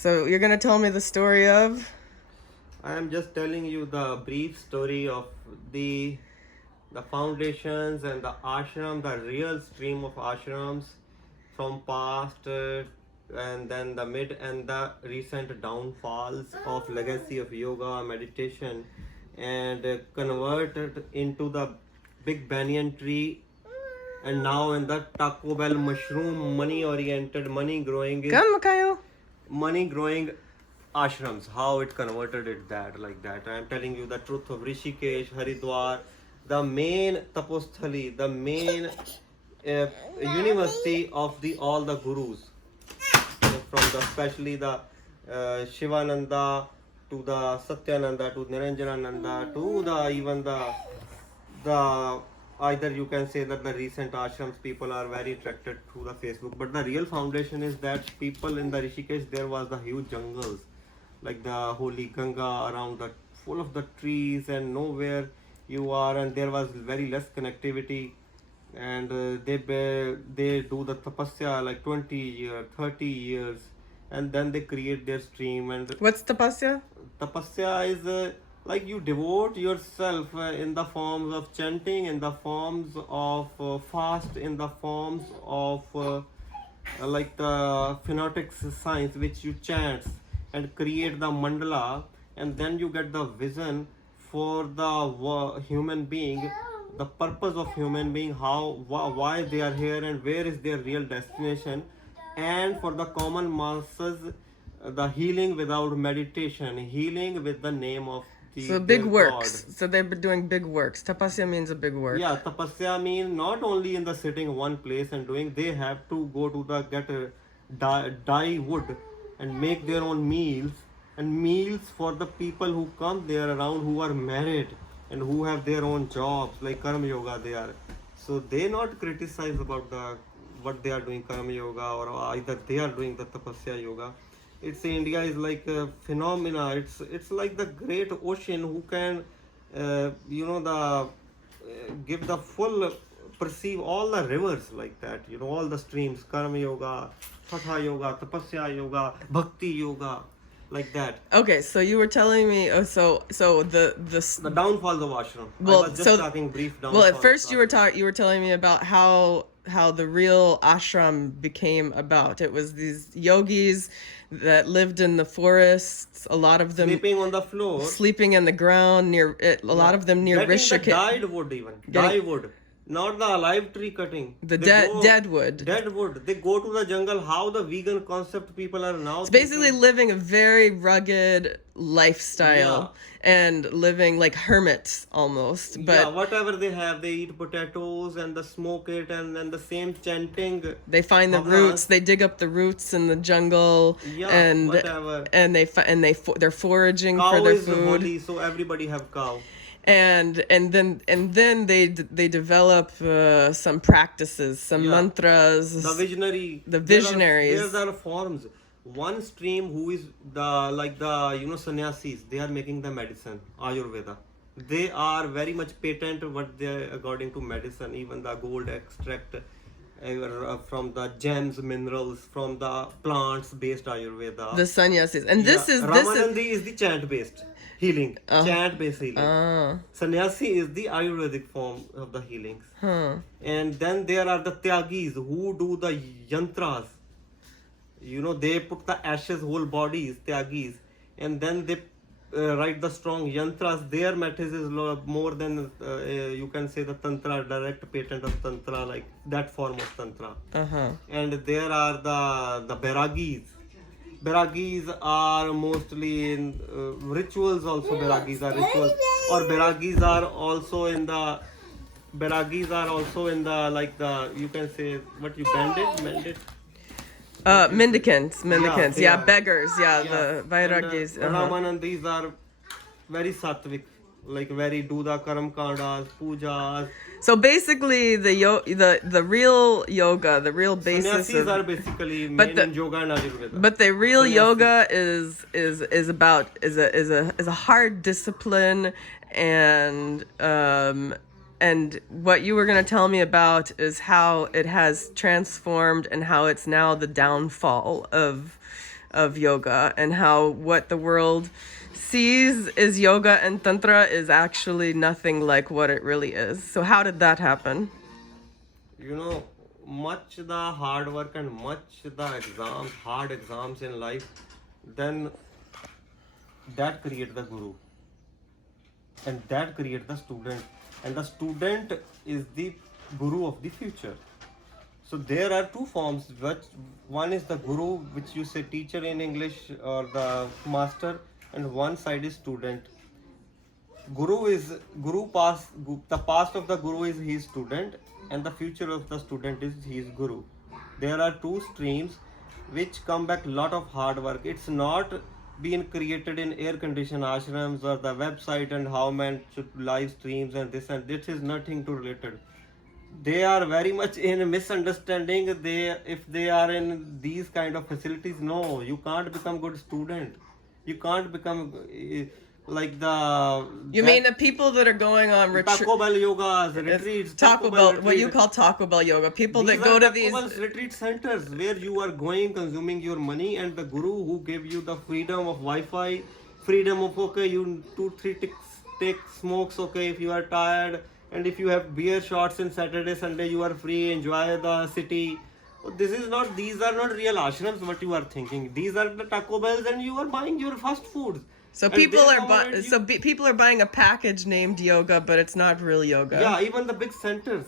So you're gonna tell me the story of? I am just telling you the brief story of the the foundations and the ashram, the real stream of ashrams from past and then the mid and the recent downfalls of legacy of yoga meditation and converted into the big banyan tree and now in the Taco Bell mushroom money oriented Come, Makayo. money growing ashrams, how it converted it that like that. I am telling you the truth of Rishikesh, Haridwar, the main taposthali, the main university of the all the gurus, from the especially the Shivananda to the Satyananda to Niranjanananda to the even the either you can say that the recent ashrams people are very attracted through the Facebook, but the real foundation is that people in the Rishikesh there was the huge jungles, like the holy Ganga around the full of the trees and nowhere you are, and there was very less connectivity, and they do the tapasya like 20 years, 30 years, and then they create their stream and What's tapasya? tapasya is like you devote yourself in the forms of chanting, in the forms of fast, in the forms of like the phonetic science which you chant and create the mandala, and then you get the vision for the human being, the purpose of human being, how why they are here and where is their real destination, and for the common masses the healing without meditation, healing with the name of So their big God. works. So they've been doing big works. Tapasya means a big work. Yeah, tapasya mean not only in the sitting one place and doing, they have to go to the get a dye wood and make their own meals, and meals for the people who come there around who are married and who have their own jobs like karma yoga they are. So they not criticize about the what they are doing karma yoga or either they are doing the tapasya yoga. It's India is like a phenomena. It's like the great ocean who can the give the full perceive all the rivers like that, all the streams, karma yoga, hatha yoga, tapasya yoga, bhakti yoga, like that. Okay, so you were telling me. Oh, so The downfalls of ashram. Well, I was just so talking brief well, downfall. at first you were telling me about how the real ashram became about. It was these yogis that lived in the forests. A lot of them Sleeping on the floor, sleeping in the ground near it. A lot of them near getting the Rishikesh. dyed wood even, dye wood. Not the alive tree cutting. The They dead wood. Dead wood. They go to the jungle. How the vegan concept people are now. It's basically living a very rugged lifestyle and living like hermits almost. But yeah, whatever they have, they eat potatoes and they smoke it, and then the same chanting. they find the Bhagwan. roots. They dig up the roots in the jungle, Yeah, and whatever. and they're foraging Cow for their is food. holy, so everybody have cow. And then they develop some practices, some mantras. The visionary. The visionaries. There are forms. One stream who is the sannyasis. They are making the medicine Ayurveda. They are very much patent what they are according to medicine. Even the gold extract from the gems, minerals from the plants based Ayurveda. The sannyasis, and this is Ramanandi is the chant based healing, chant based healing. Sannyasi is the Ayurvedic form of the healings. And then there are the Tyagis who do the yantras. They put the ashes, whole bodies, Tyagis, and then they write the strong yantras. Their method is more than you can say the tantra, direct patent of tantra, like that form of tantra. And there are the Bairagis. Bairagis are mostly in rituals also. Bairagis are rituals, or Bairagis are also in the like the, you can say what you mend it. mendicants, Yeah. beggars, the vairagis. And Ramanandis are very sattvic, like very do the karam kandas, pujas. So basically, the real yoga, the real basis Sannyasis of, are basically but main in yoga and Ayurveda. but the real Sannyasi. yoga is about a hard discipline, and what you were going to tell me about is how it has transformed and how it's now the downfall of yoga, and how what the world sees is yoga and tantra is actually nothing like what it really is. So how did that happen? You know, much the hard work and much the exams, hard exams in life, then that create the guru, and that create the student, and the student is the guru of the future. So there are two forms. Which one is the guru, which you say teacher in English, or the master, and one side is student. Guru is guru past. The past of the guru is his student, and the future of the student is his guru. There are two streams which come back lot of hard work. It's not being created in air conditioned ashrams or the website and how man should live streams and this, and this is nothing to related. They are very much in misunderstanding. They, if they are in these kind of facilities, no, you can't become good student. You can't become like the You mean the people that are going on Taco Bell yogas, retreats, Taco Bell, what you retreat. call Taco Bell yoga, people These that go are to Taco these Bell's retreat centers where you are going, consuming your money, and the guru who gave you the freedom of Wi-Fi, freedom of okay, you 2-3 take smokes, okay, if you are tired, and if you have beer shots in Saturday, Sunday, you are free, enjoy the city. This is not; these are not real ashrams. What you are thinking? These are the Taco Bells, and you are buying your fast foods. so And people they are accommodate you. people are buying a package named yoga, but it's not real yoga. Yeah, even the big centers,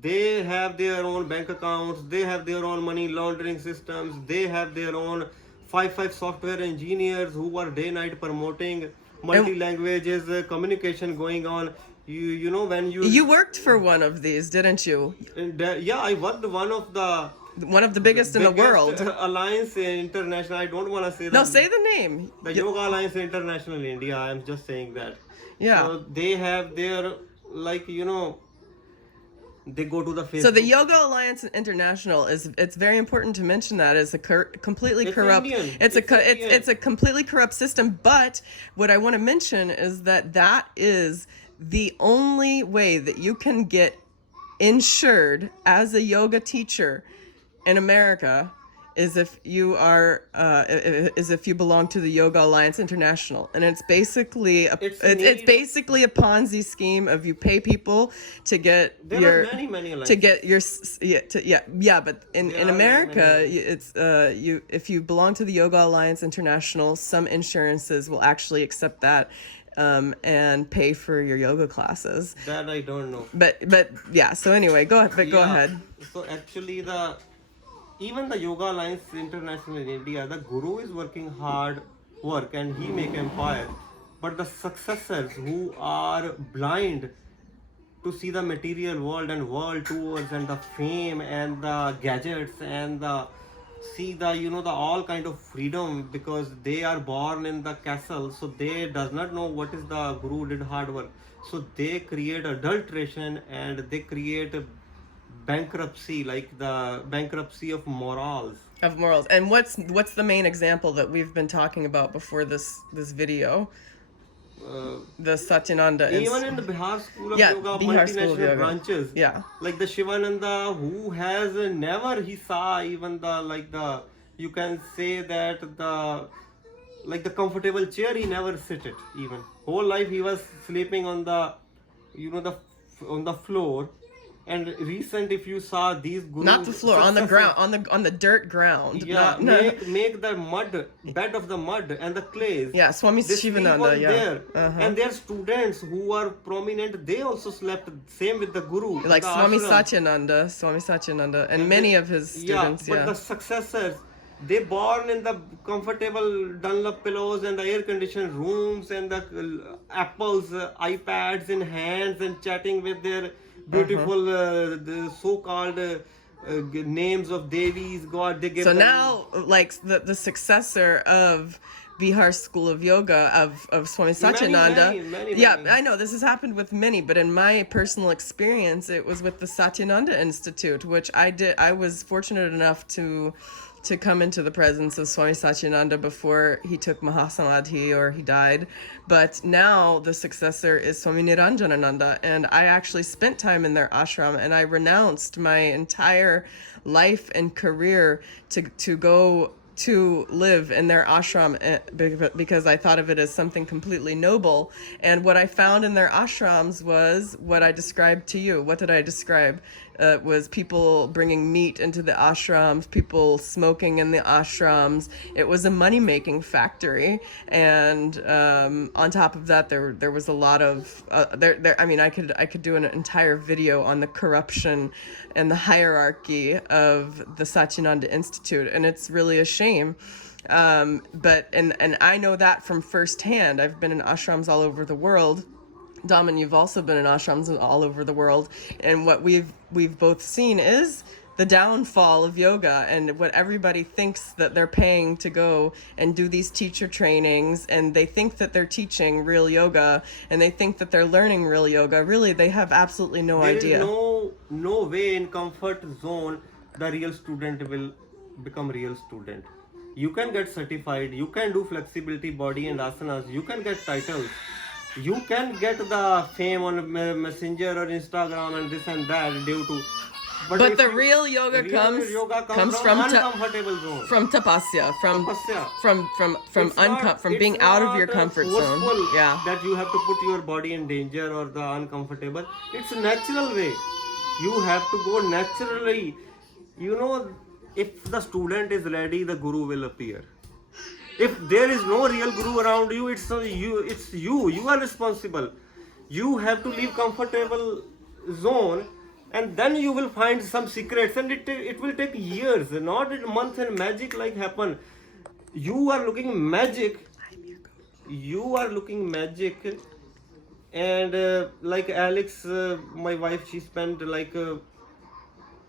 they have their own bank accounts, they have their own money laundering systems, they have their own 5 software engineers who are day night promoting multi languages communication going on. You know when You worked for one of these, didn't you? yeah, I worked one of the One of the biggest in the world. Alliance International. I don't want to say No, the say the name. the Yoga Alliance International in India. I'm just saying that. Yeah. So they have their, like, you know, they go to the Facebook. So the Yoga Alliance International is, it's very important to mention that, is a completely It's corrupt Indian. it's a It's co- Indian. it's a completely corrupt system. But what I want to mention is that that is the only way that you can get insured as a yoga teacher in America is if you are is if you belong to the Yoga Alliance International, and it's basically it's basically a Ponzi scheme of you pay people to get There your are many to alliances. get your but in There in are America many. it's you, if you belong to the Yoga Alliance International, some insurances will actually accept that and pay for your yoga classes. That I don't know. But yeah, so anyway, go ahead. But go Yeah. ahead. So actually, even the Yoga Alliance International in India, the guru is working hard work and he make empire. But the successors who are blind to see the material world and world tours and the fame and the gadgets and the see the, you know, the all kind of freedom, because they are born in the castle, so they does not know what is the guru did hard work. So they create adulteration and they create a bankruptcy, like the bankruptcy of morals. Of morals. And what's the main example that we've been talking about before this video? The Satyananda Even in the Bihar School of Yeah, Yoga, Bihar School of multinational Yoga. branches. Yeah. Like the Shivananda, who has never, he saw even the, like the, you can say that the, like the comfortable chair, he never sit it even. Whole life he was sleeping on the, you know, the, on the floor. And recent, if you saw these gurus, Not the floor, on the ground, on the dirt ground. yeah, Not- make the mud, bed of the mud and the clays. Yeah, Swami They sleep Shivananda, on yeah. there. Uh-huh. And their students who are prominent, they also slept same with the guru. Like the Swami ashram. Satyananda, and many of his students, But yeah. the successors, they born in the comfortable Dunlop pillows and the air conditioned rooms and the Apple's iPads in hands and chatting with their beautiful the so-called names of Devis, God. They give So them, now, like the successor of Bihar School of Yoga of Swami Satyananda. many. Yeah, I know this has happened with many, but in my personal experience, it was with the Satyananda Institute, which I was fortunate enough to come into the presence of Swami Satyananda before he took Mahasamadhi or he died. But now the successor is Swami Niranjanananda, and I actually spent time in their ashram, and I renounced my entire life and career to go to live in their ashram because I thought of it as something completely noble. And what I found in their ashrams was what I described to you. What did I describe? Was people bringing meat into the ashrams, people smoking in the ashrams. It was a money-making factory, and on top of that, there was a lot of I mean, I could do an entire video on the corruption and the hierarchy of the Satyananda Institute, and it's really a shame. But I know that from firsthand. I've been in ashrams all over the world. Daman, you've also been in ashrams all over the world, and what we've both seen is the downfall of yoga, and what everybody thinks that they're paying to go and do these teacher trainings, and they think that they're teaching real yoga, and they think that they're learning real yoga. Really, they have absolutely no idea. There is no way in comfort zone the real student will become real student. You can get certified, you can do flexibility, body and asanas, you can get titles, you can get the fame on Messenger or Instagram and this and that due to. But the real yoga comes from uncomfortable zone, from tapasya, from being out of your comfort zone. Yeah. That you have to put your body in danger or the uncomfortable. It's a natural way. You have to go naturally. You know, if the student is ready, the guru will appear. If there is no real guru around you, it's you. You are responsible. You have to leave comfortable zone, and then you will find some secrets, and it will take years, not in months and magic like happen. You are looking magic. You are looking magic, and like Alex, my wife, she spent like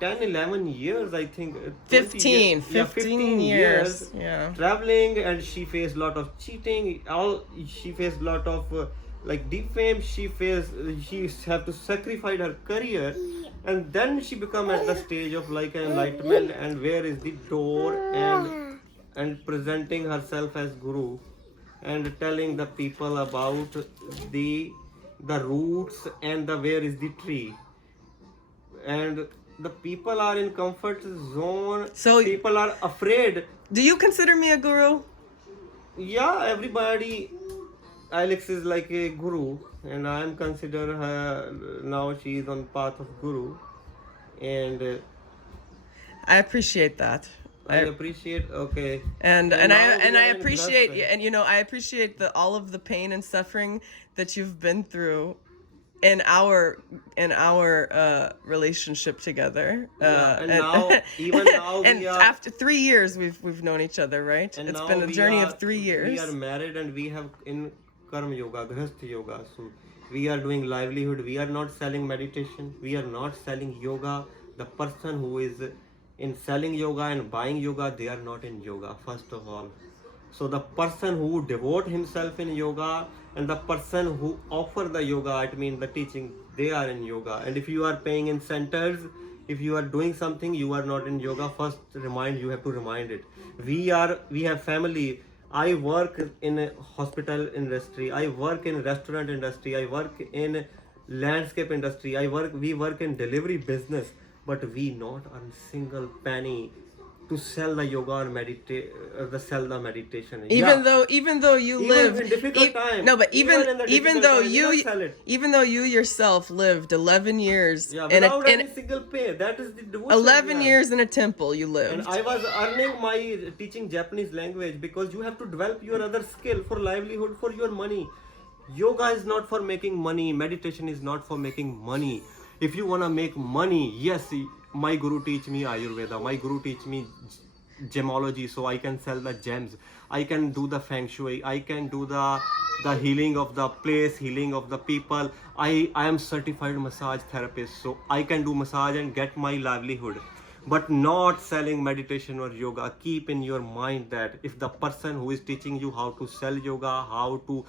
10-11 years, I think. 15 years. Yeah. Traveling, and she faced a lot of cheating. She faced a lot of like defame. She have to sacrifice her career, and then she become at the stage of like enlightenment, and where is the door, and presenting herself as guru, and telling the people about the roots and the where is the tree, and the people are in comfort zone. So people are afraid. Do you consider me a guru? Yeah, everybody. Alex is like a guru, and I am consider her now. She is on path of guru, and I appreciate that. I appreciate. Okay. And I appreciate, and you know, I appreciate all of the pain and suffering that you've been through in our relationship together. Even now, and after 3 years, we've known each other, right? It's been a journey of 3 years. We are married, and we have in Karma Yoga, Grihastha Yoga. So we are doing livelihood. We are not selling meditation. We are not selling yoga. The person who is in selling yoga and buying yoga, they are not in yoga, first of all. So the person who devote himself in yoga and the person who offer the yoga, I mean the teaching, they are in yoga. And if you are paying in centers, if you are doing something, you are not in yoga. First you have to remind it. We have family. I work in a hospital industry. I work in restaurant industry. I work in landscape industry. We work in delivery business, but we not earn single penny to sell the yoga and sell the meditation. Even though you lived in difficult time. No, but even though you yourself lived 11 years without any single pay. That is the devotion. 11 years in a temple you lived. And I was earning my teaching Japanese language, because you have to develop your other skill for livelihood, for your money. Yoga is not for making money. Meditation is not for making money. If you want to make money, yes, my guru teach me Ayurveda, my guru teach me gemology, so I can sell the gems, I can do the feng shui, I can do the healing of the place, healing of the people. I am certified massage therapist, so I can do massage and get my livelihood, but not selling meditation or yoga. Keep in your mind that if the person who is teaching you how to sell yoga, how to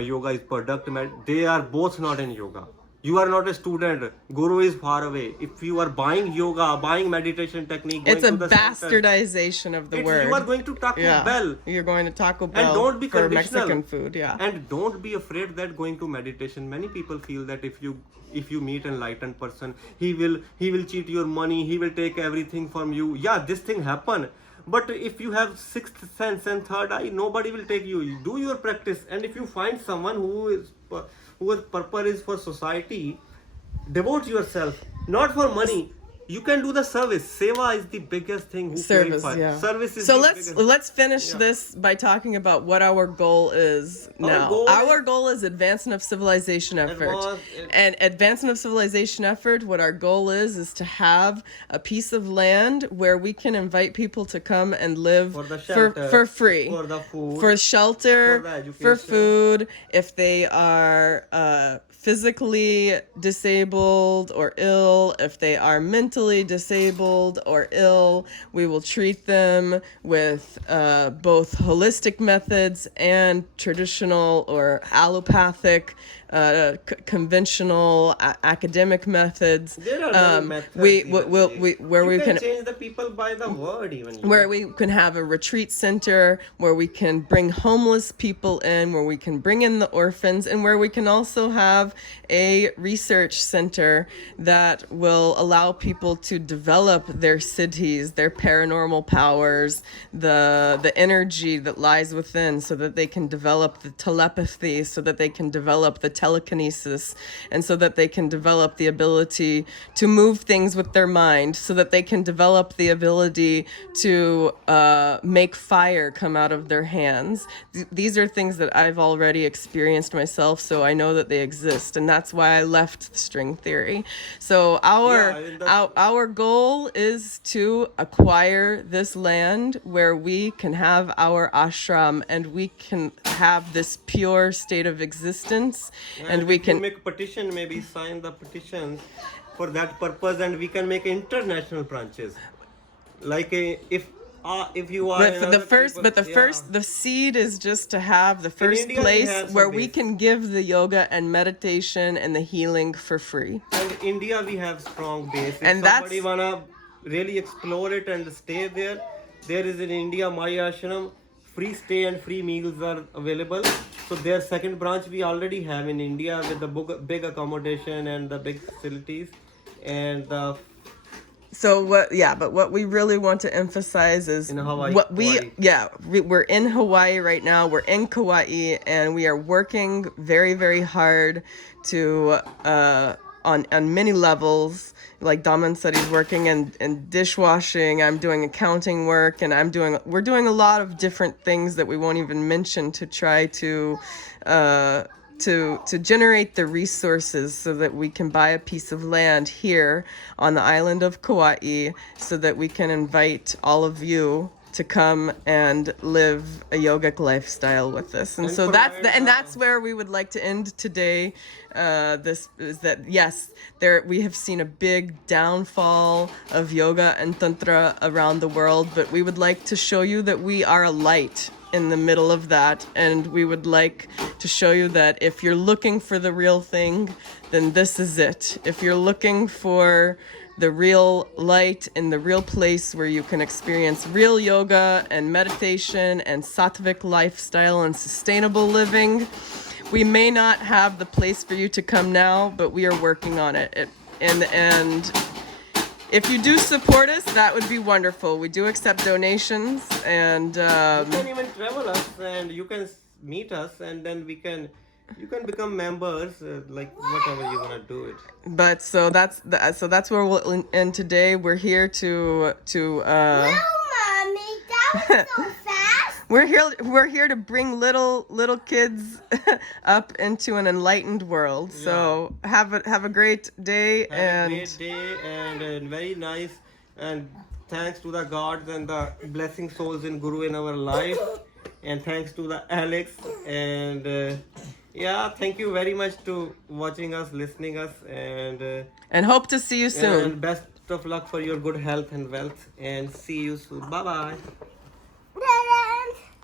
yoga is product, they are both not in yoga. You are not a student. Guru is far away. If you are buying yoga, buying meditation technique, it's a bastardization of the word. You are going to Taco Bell. You're going to Taco Bell and don't be for conditional. Mexican food. Yeah. And don't be afraid that going to meditation. Many people feel that if you meet an enlightened person, he will cheat your money. He will take everything from you. Yeah, this thing happen. But if you have sixth sense and third eye, nobody will take you. You do your practice, and if you find someone whose purpose is for society, devote yourself, not for money. You can do the service. Seva is the biggest thing who Service, purifies. yeah. Service is So the let's biggest. finish Yeah. this by talking about what our goal is now. Our goal is advancement of civilization effort. And advancement of civilization effort, what our goal is to have a piece of land where we can invite people to come and live For the shelter, for free. for the food, For shelter, for the education. for food, if they are physically disabled or ill, if they are mentally disabled or ill, we will treat them with both holistic methods and traditional or allopathic, conventional academic methods. There are many methods. We even will today. where you we can can change the people by the word even. where we can have a retreat center, where we can bring homeless people in, where we can bring in the orphans, and where we can also have a research center that will allow people to develop their siddhis, their paranormal powers, the energy that lies within, so that they can develop the telepathy, so that they can develop the telekinesis, and so that they can develop the ability to move things with their mind, so that they can develop the ability to make fire come out of their hands. These are things that I've already experienced myself, so I know that they exist, and that's why I left string theory. So our goal is to acquire this land where we can have our ashram and we can have this pure state of existence, and we if you can make petition, maybe sign the petitions for that purpose, and we can make international branches. Like if you are. But for the another first, people- but the yeah. first, the seed is just to have the first India, we place have some where we base. can give the yoga and meditation and the healing for free. And India, we have strong base. If And somebody that's- wanna really explore it and stay there, there is in India Maya Ashram, free stay and free meals are available. So their second branch we already have in India with the big accommodation and the big facilities, and the So what? Yeah, but what we really want to emphasize is In Hawaii, what we. Hawaii. Yeah, we're in Hawaii right now. We're in Kauai, and we are working very, very hard to on many levels. Like Daman said, he's working in dishwashing. I'm doing accounting work, and we're doing a lot of different things that we won't even mention to try to generate the resources so that we can buy a piece of land here on the island of Kauai, so that we can invite all of you to come and live a yogic lifestyle with us. And so that's where we would like to end today. This is that, yes, we have seen a big downfall of yoga and tantra around the world, but we would like to show you that we are a light in the middle of that, and we would like to show you that if you're looking for the real thing, then this is it. If you're looking for the real light in the real place where you can experience real yoga and meditation and sattvic lifestyle and sustainable living, we may not have the place for you to come now, but we are working on it. And if you do support us, that would be wonderful. We do accept donations, and you can even travel us, and you can meet us, and then you can become members, like whatever you wanna do it. but so that's where we'll end today. We're here to No, Mommy, that was so fast. we're here to bring little kids up into an enlightened world. So have a great day. Have And a great day, and very nice, and thanks to the gods and the blessing souls in Guru in our life, and thanks to the Alex, and thank you very much to watching us, listening us, and hope to see you soon. and best of luck for your good health and wealth, and see you soon. Bye bye.